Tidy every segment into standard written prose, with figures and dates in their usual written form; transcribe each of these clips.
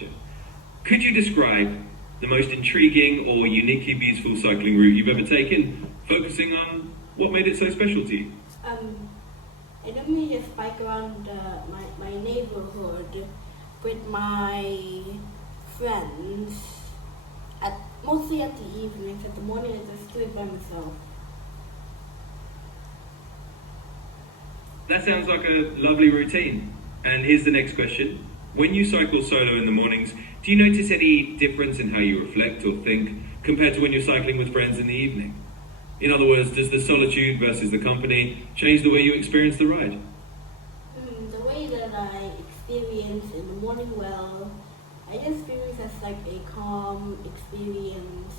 question. Could you describe the most intriguing or uniquely beautiful cycling route you've ever taken, focusing on what made it so special to you? I normally just bike around my neighborhood with my friends, mostly at the evenings. At the morning I just do it by myself. That sounds like a lovely routine. And here's the next question. When you cycle solo in the mornings, do you notice any difference in how you reflect or think compared to when you're cycling with friends in the evening? In other words, does the solitude versus the company change the way you experience the ride? The way that I experience in the morning, well, I just experience as like a calm experience,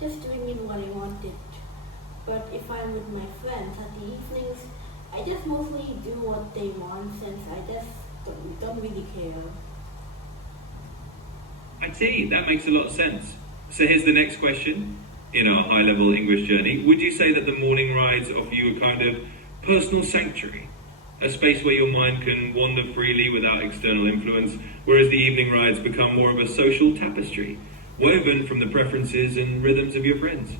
just doing it what I wanted. But if I'm with my friends at the evenings, I just mostly do what they want since I just don't really care. I see, that makes a lot of sense. So here's the next question. In our high-level English journey, would you say that the morning rides offer you a kind of personal sanctuary? A space where your mind can wander freely without external influence, whereas the evening rides become more of a social tapestry, woven from the preferences and rhythms of your friends?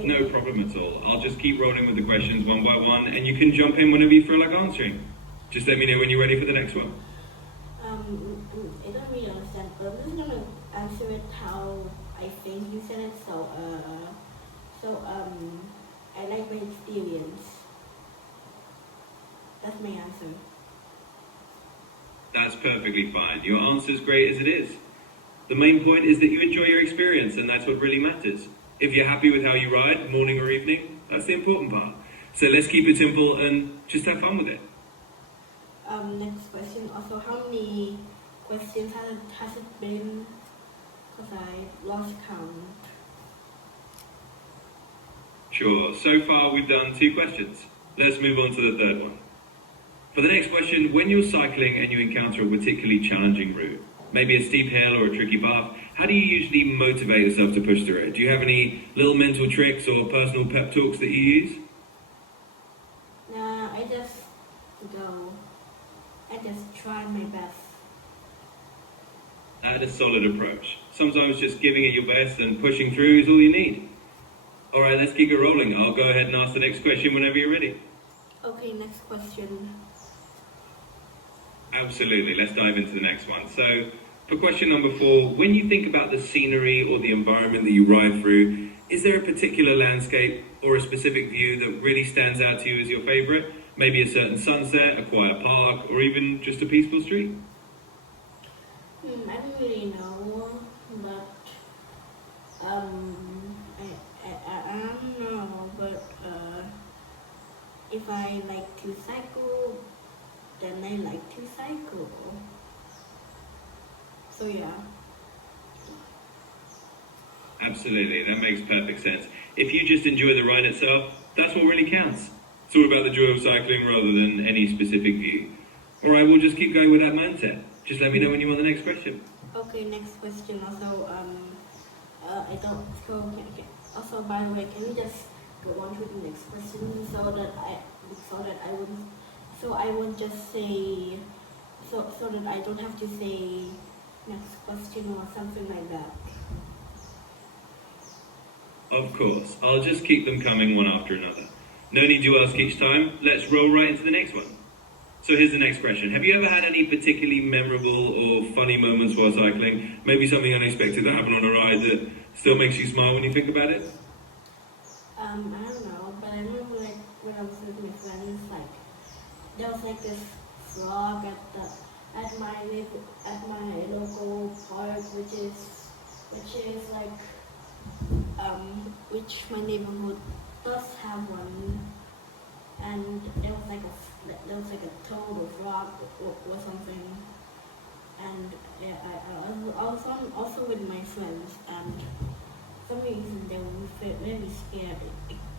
No problem at all. I'll just keep rolling with the questions one by one, and you can jump in whenever you feel like answering. Just let me know when you're ready for the next one. I don't really understand, but I'm just gonna answer it how I think you said it. I like my experience. That's my answer. That's perfectly fine. Your answer's great as it is. The main point is that you enjoy your experience, and that's what really matters. If you're happy with how you ride, morning or evening, that's the important part. So let's keep it simple and just have fun with it. Next question. Also, how many questions has it been? Because I lost count. Sure. So far, we've done 2 questions. Let's move on to the third one. For the next question, when you're cycling and you encounter a particularly challenging route, maybe a steep hill or a tricky path, how do you usually motivate yourself to push through it? Do you have any little mental tricks or personal pep talks that you use? Nah, I just go. I just try my best. That's a solid approach. Sometimes just giving it your best and pushing through is all you need. All right, let's keep it rolling. I'll go ahead and ask the next question whenever you're ready. Okay, next question. Absolutely. Let's dive into the next one. So, for question number 4, when you think about the scenery or the environment that you ride through, is there a particular landscape or a specific view that really stands out to you as your favorite? Maybe a certain sunset, a quiet park, or even just a peaceful street? I don't really know, but I don't know, but if I like to cycle, then I like to cycle. So yeah. Absolutely, that makes perfect sense. If you just enjoy the ride itself, that's what really counts. It's all about the joy of cycling rather than any specific view. All right, we'll just keep going with that mindset. Just let me know when you want the next question. Okay, next question. Also, I don't. Okay. Also, by the way, can we just go on to the next question so that I won't just say so that I don't have to say next question or something like that. Of course, I'll just keep them coming one after another. No need to ask each time. Let's roll right into the next one. So here's the next question. Have you ever had any particularly memorable or funny moments while cycling? Maybe something unexpected that happened on a ride that still makes you smile when you think about it? I don't know, but I remember like when I was with my friends, like there was like this frog at my local park, which my neighborhood does have one, and there was like a toad or frog or something, and I was also with my friends, and for some reason they were very scared,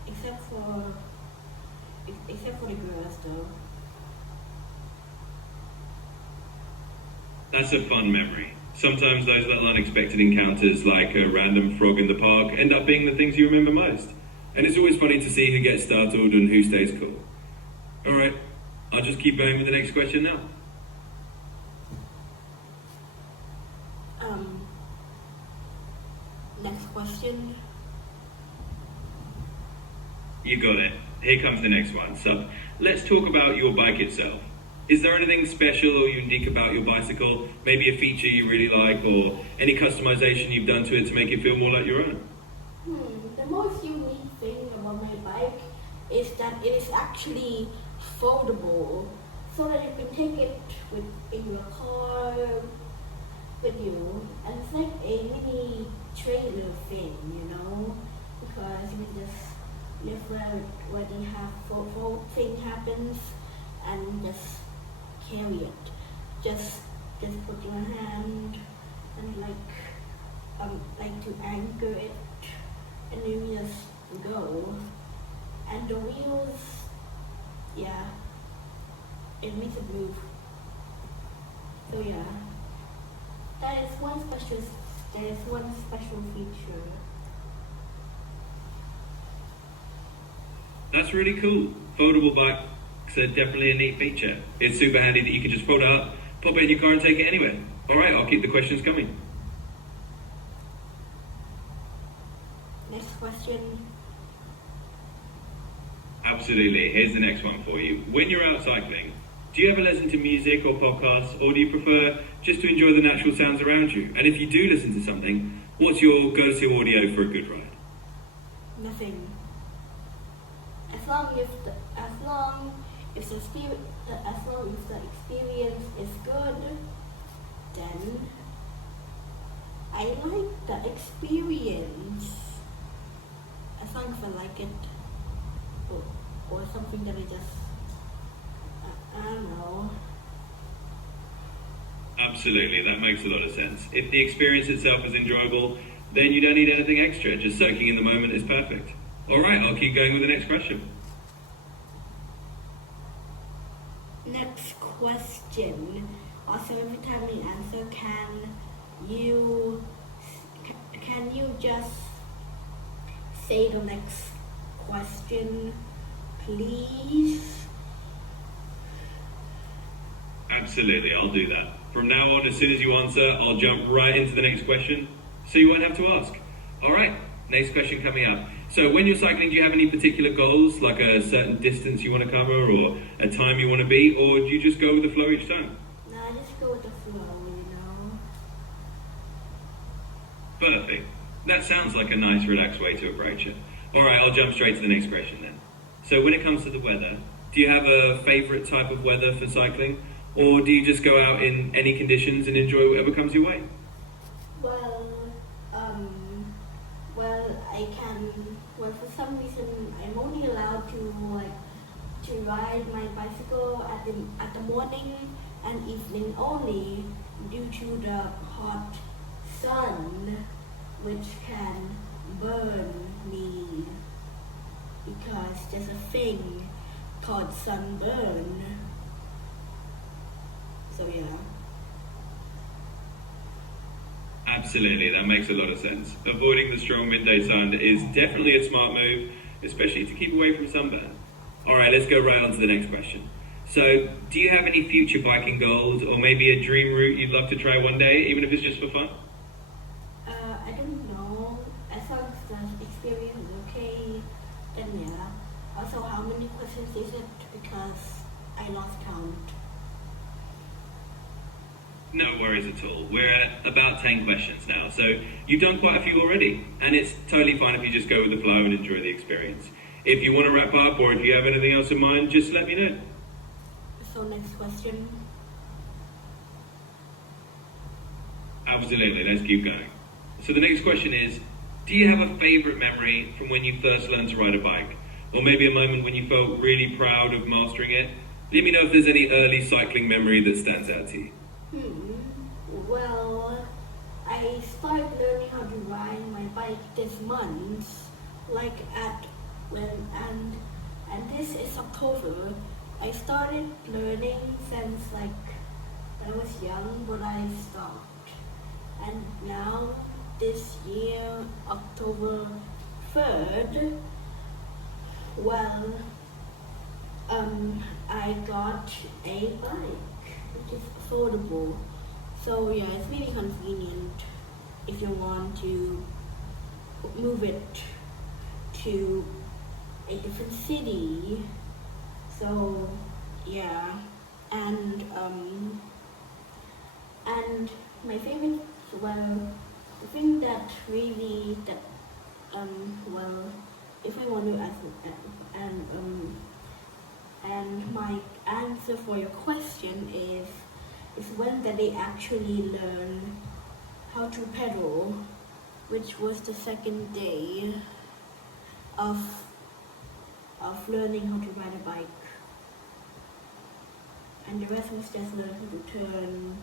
except for the girls though. That's a fun memory. Sometimes those little unexpected encounters, like a random frog in the park, end up being the things you remember most. And it's always funny to see who gets startled and who stays cool. Alright, I I'll just keep going with the next question now. Next question. You got it. Here comes the next one. So let's talk about your bike itself. Is there anything special or unique about your bicycle? Maybe a feature you really like or any customization you've done to it to make it feel more like your own? The most unique thing about my bike is that it is actually foldable, so that you can take it in your car with you, and it's like a mini trailer thing, because you can just live where the thing happens and just carry it. Just put your hand and like to anchor it, and then you just go. And the wheels, yeah, it makes it move. So yeah, that is one special feature. That's really cool. Foldable bikes are definitely a neat feature. It's super handy that you can just fold it up, pop it in your car and take it anywhere. Alright, I'll keep the questions coming. Next question. Absolutely. Here's the next one for you. When you're out cycling, do you ever listen to music or podcasts, or do you prefer just to enjoy the natural sounds around you? And if you do listen to something, what's your go-to audio for a good ride? Nothing. As long as the experience is good, then I like the experience. As long as I like it, or something that I don't know. Absolutely, that makes a lot of sense. If the experience itself is enjoyable, then you don't need anything extra. Just soaking in the moment is perfect. Alright, I'll keep going with the next question. Next question. Also, every time we answer, can you just say the next question, please? Absolutely, I'll do that. From now on, as soon as you answer, I'll jump right into the next question, so you won't have to ask. Alright, next question coming up. So when you're cycling, do you have any particular goals, like a certain distance you want to cover, or a time you want to beat, or do you just go with the flow each time? No, I just go with the flow, Perfect. That sounds like a nice, relaxed way to approach it. Alright, I'll jump straight to the next question then. So when it comes to the weather, do you have a favourite type of weather for cycling? Or do you just go out in any conditions and enjoy whatever comes your way? Well, for some reason, I'm only allowed to ride my bicycle at the morning and evening only, due to the hot sun, which can burn me, because there's a thing called sunburn. So yeah. Absolutely, that makes a lot of sense. Avoiding the strong midday sun is definitely a smart move, especially to keep away from sunburn. Alright, let's go right on to the next question. So, do you have any future biking goals, or maybe a dream route you'd love to try one day, even if it's just for fun? I don't know. As long as the experience is okay, then yeah. Also, how many questions is it? Because I lost count. No worries at all. We're at about 10 questions now, so you've done quite a few already, and it's totally fine if you just go with the flow and enjoy the experience. If you want to wrap up, or if you have anything else in mind, just let me know. So next question. Absolutely, let's keep going. So the next question is, do you have a favourite memory from when you first learned to ride a bike? Or maybe a moment when you felt really proud of mastering it? Let me know if there's any early cycling memory that stands out to you. Well, I started learning how to ride my bike this month, and this is October. I started learning since I was young, but I stopped. And now, this year, October 3rd, well, I got a bike, which is affordable. So yeah, it's really convenient if you want to move it to a different city. So yeah, and my favorite, well, the thing that really if I want to ask and my answer for your question is when that they actually learn how to pedal, which was the second day of learning how to ride a bike, and the rest was just learn how to turn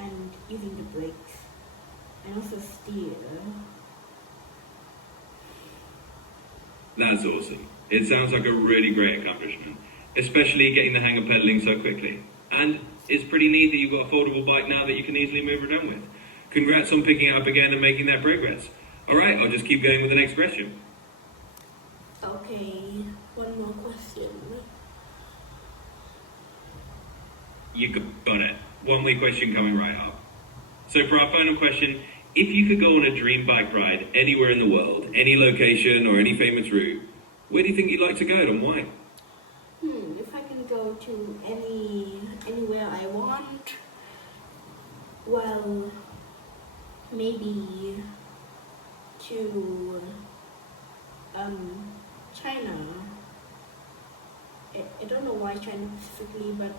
and using the brakes and also steer. That's awesome. It sounds like a really great accomplishment, especially getting the hang of pedaling so quickly. And it's pretty neat that you've got a foldable bike now that you can easily move around with. Congrats on picking it up again and making that progress. All right, I'll just keep going with the next question. Okay, one more question. You got it. One more question coming right up. So for our final question, if you could go on a dream bike ride anywhere in the world, any location or any famous route, where do you think you'd like to go and why? If I can go to anywhere I want, well, maybe to China. I don't know why China specifically, but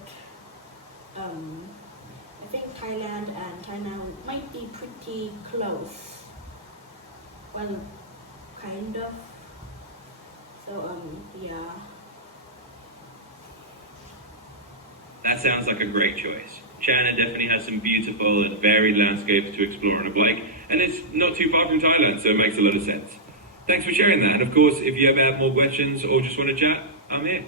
I think Thailand and China might be pretty close. Well, kind of. So yeah. That sounds like a great choice. China definitely has some beautiful and varied landscapes to explore on a bike, and it's not too far from Thailand, so it makes a lot of sense. Thanks for sharing that, and of course, if you ever have more questions or just want to chat, I'm here.